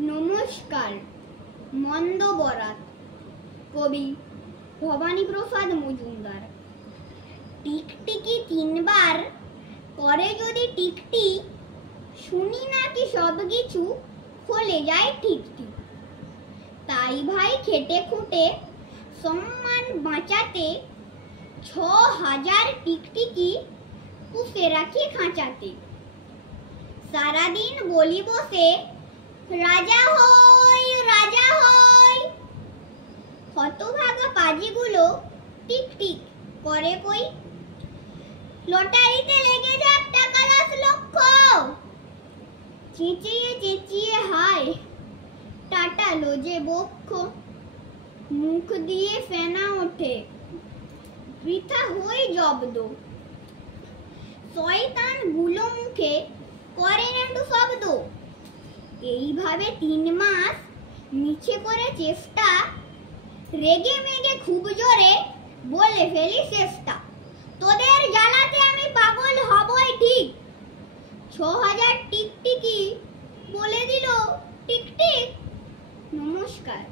নমস্কার। মন্দ বরাত। কবি ভবানীপ্রসাদ মজুমদার। টিকটিকি তিনবার করে যদি টিকটি, শুনি নাকি সবকিছু ফলে যায় ঠিকঠিক। তাই ভাই খেটে খুঁটে সম্মান বাঁচাতে ৬,০০০ টিকটিকি পুষে রাখি খাঁচাতে। সারাদিন বলি বসে রাজা হই রাজা হই, হতভাগা পাজিগুলো টিকটিক করে কই। লটারিতে লেগে যাক টাকা ১০ লক্ষ, চেঁচিয়ে চেঁচিয়ে হায় টাটালো যে বক্ষ। মুখ দিয়ে ফেনা ওঠে, বৃথা হই জব্দ। শয়তান গুলো মুখে করে নাটু শব্দ। এইভাবে ৩ মাস মিছে করে চেষ্টা, রেগে মেগে খুব জোরে বলে ফেলি শেষটা। তোদের জ্বালাতে আমি পাগল হবই ঠিক, ৬,০০০ টিকটিকি বলে দিল টিকটিক। নমস্কার।